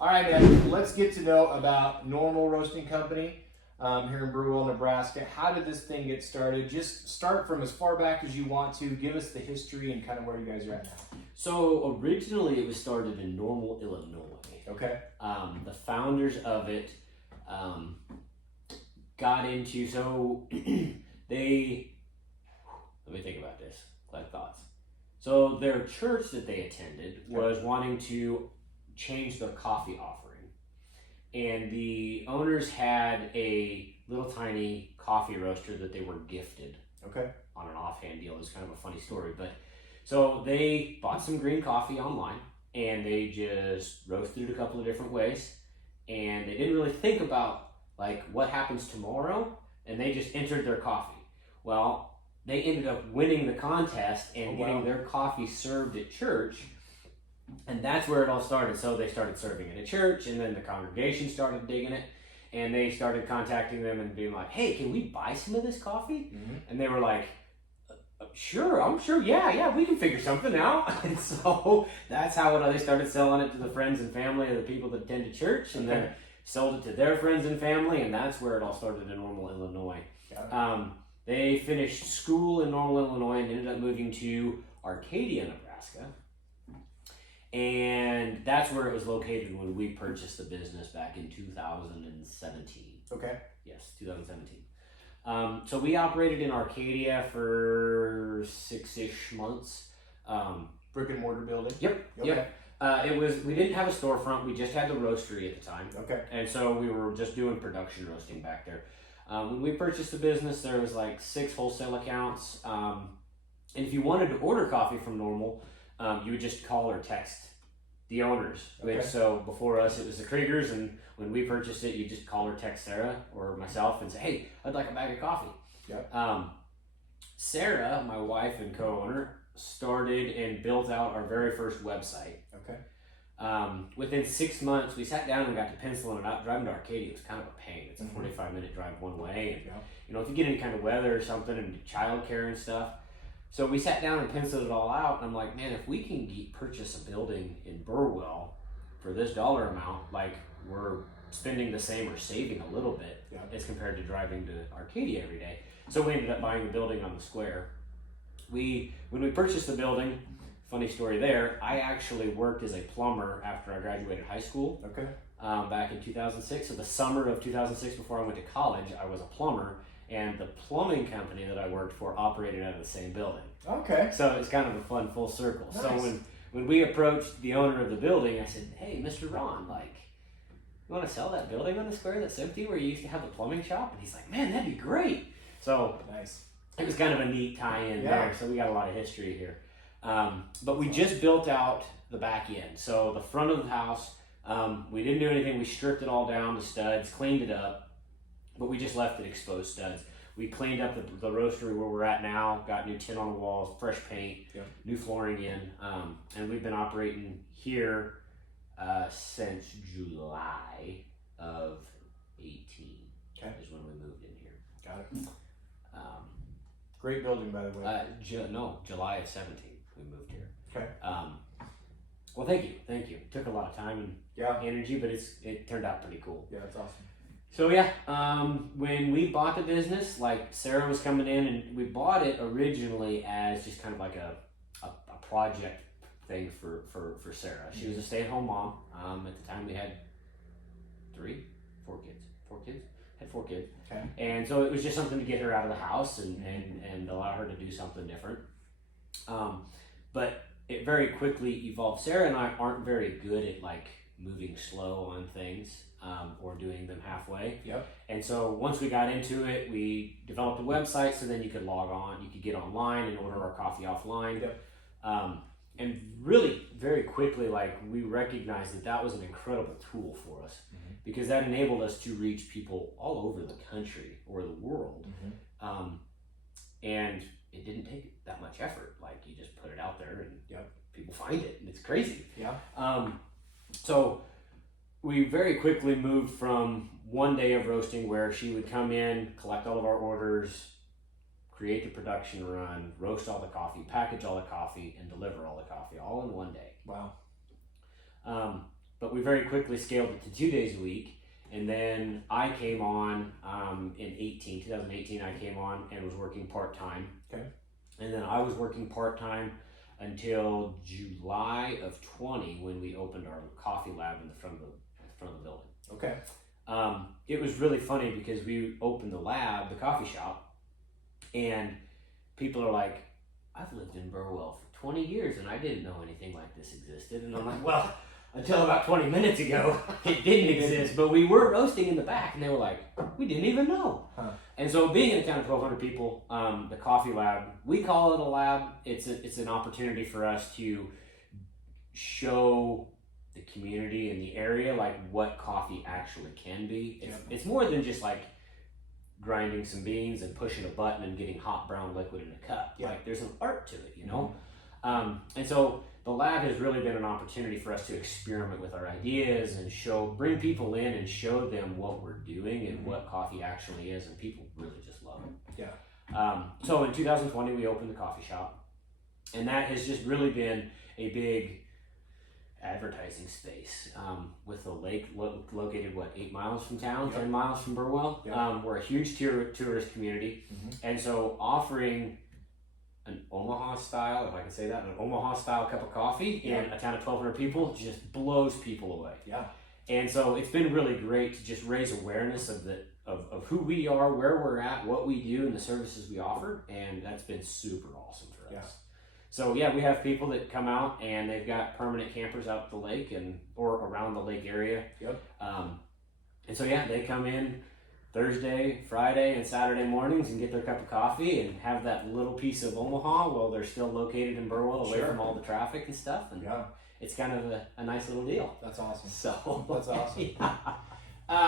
All right, man. Let's get to know about Normal Roasting Company here in Burwell, Nebraska. How did this thing get started? Just start from as far back as you want to. Give us the history and kind of where you guys are at now. So originally it was started in Normal, Illinois. Okay. The founders of it got into, so they, let me think about this, collect thoughts. So their church that they attended was wanting to change their coffee offering. And the owners had a little tiny coffee roaster that they were gifted on an offhand deal. It was kind of a funny story. But so they bought some green coffee online and they just roasted it a couple of different ways. And they didn't really think about like what happens tomorrow, and they just entered their coffee. Well, they ended up winning the contest and getting their coffee served at church, and that's where it all started. So they started serving it at church, and then the congregation started digging it, and they started contacting them and being like, hey, can we buy some of this coffee? And they were like, sure, I'm sure, yeah, we can figure something out. And so that's how they started selling it to the friends and family of the people that attended church, and then sold it to their friends and family, and that's where it all started in Normal, Illinois. They finished school in Normal, Illinois, and ended up moving to Arcadia, Nebraska. And that's where it was located when we purchased the business back in 2017. Okay. Yes, 2017. So we operated in Arcadia for 6-ish months. Brick and mortar building? Yep. We didn't have a storefront, we just had the roastery at the time. Okay. And so we were just doing production roasting back there. When we purchased the business, there was like 6 wholesale accounts. And if you wanted to order coffee from Normal, you would just call or text the owners. Which, so before us, it was the Kriegers, and when we purchased it, you just call or text Sarah or myself and say, hey, I'd like a bag of coffee. Sarah, my wife and co-owner, started and built out our very first website. Within 6 months, we sat down and got to penciling it out. Driving to Arcadia was kind of a pain. It's a 45-minute drive one way. And, you know, if you get any kind of weather or something and childcare and stuff. So we sat down and penciled it all out. And I'm like, man, if we can purchase a building in Burwell for this dollar amount, like we're spending the same or saving a little bit as compared to driving to Arcadia every day. So we ended up buying the building on the square. When we purchased the building, funny story there, I actually worked as a plumber after I graduated high school. Back in 2006. So the summer of 2006, before I went to college, I was a plumber, and the plumbing company that I worked for operated out of the same building. So it's kind of a fun full circle. Nice. So when we approached the owner of the building, I said, hey, Mr. Ron, like, you want to sell that building on the square that's empty where you used to have the plumbing shop? And he's like, man, that'd be great. So nice. It was kind of a neat tie-in there, so we got a lot of history here. But we just built out the back end. So the front of the house, we didn't do anything. We stripped it all down to studs, cleaned it up, but we just left it exposed studs. We cleaned up the roastery where we're at now, got new tin on the walls, fresh paint, new flooring in, and we've been operating here since July of 18 is when we moved in here. Got it. Great building, by the way. July of 17 we moved here. Well, thank you. It took a lot of time and energy, but it turned out pretty cool. Yeah, that's awesome. So when we bought the business, like Sarah was coming in, and we bought it originally as just kind of like a project thing for Sarah. She was a stay-at-home mom. At the time we had 4 kids. Had 4 kids. And so it was just something to get her out of the house and allow her to do something different. But it very quickly evolved. Sarah and I aren't very good at like moving slow on things or doing them halfway. And so once we got into it, we developed a website so then you could log on, you could get online and order our coffee offline. And really very quickly, like we recognized that was an incredible tool for us because that enabled us to reach people all over the country or the world. And it didn't take that much effort. Like you just put it out there and people find it, and it's crazy. So we very quickly moved from one day of roasting where she would come in, collect all of our orders, create the production run, roast all the coffee, package all the coffee, and deliver all the coffee all in one day. but we very quickly scaled it to 2 days a week. And then I came on in 2018, I came on and was working part-time. Okay. And then I was working part-time until July of 20 when we opened our coffee lab in the front of the building. Okay. It was really funny because we opened the lab, the coffee shop, and people are like, I've lived in Burwell for 20 years and I didn't know anything like this existed. And I'm like, well, until about 20 minutes ago, it didn't exist, but we were roasting in the back. And they were like, we didn't even know. Huh. And so being in a town of 1,200 people, the coffee lab, we call it a lab. It's an opportunity for us to show the community and the area like what coffee actually can be. It's more than just like grinding some beans and pushing a button and getting hot brown liquid in a cup. Yeah. Like there's an art to it, you know? And so the lab has really been an opportunity for us to experiment with our ideas and bring people in and show them what we're doing and what coffee actually is, and people really just love it. Yeah. So in 2020 we opened the coffee shop, and that has just really been a big advertising space, with the lake located 8 miles from town, 10 miles from Burwell. We're a huge tourist community, and so offering an Omaha style, if I can say that, an Omaha style cup of coffee in a town of 1,200 people just blows people away. Yeah. And so it's been really great to just raise awareness of who we are, where we're at, what we do, and the services we offer, and that's been super awesome for us. So we have people that come out and they've got permanent campers out at the lake or around the lake area. And so they come in Thursday, Friday, and Saturday mornings and get their cup of coffee and have that little piece of Omaha while they're still located in Burwell, away from all the traffic and stuff. And it's kind of a nice little deal. That's awesome. So that's awesome.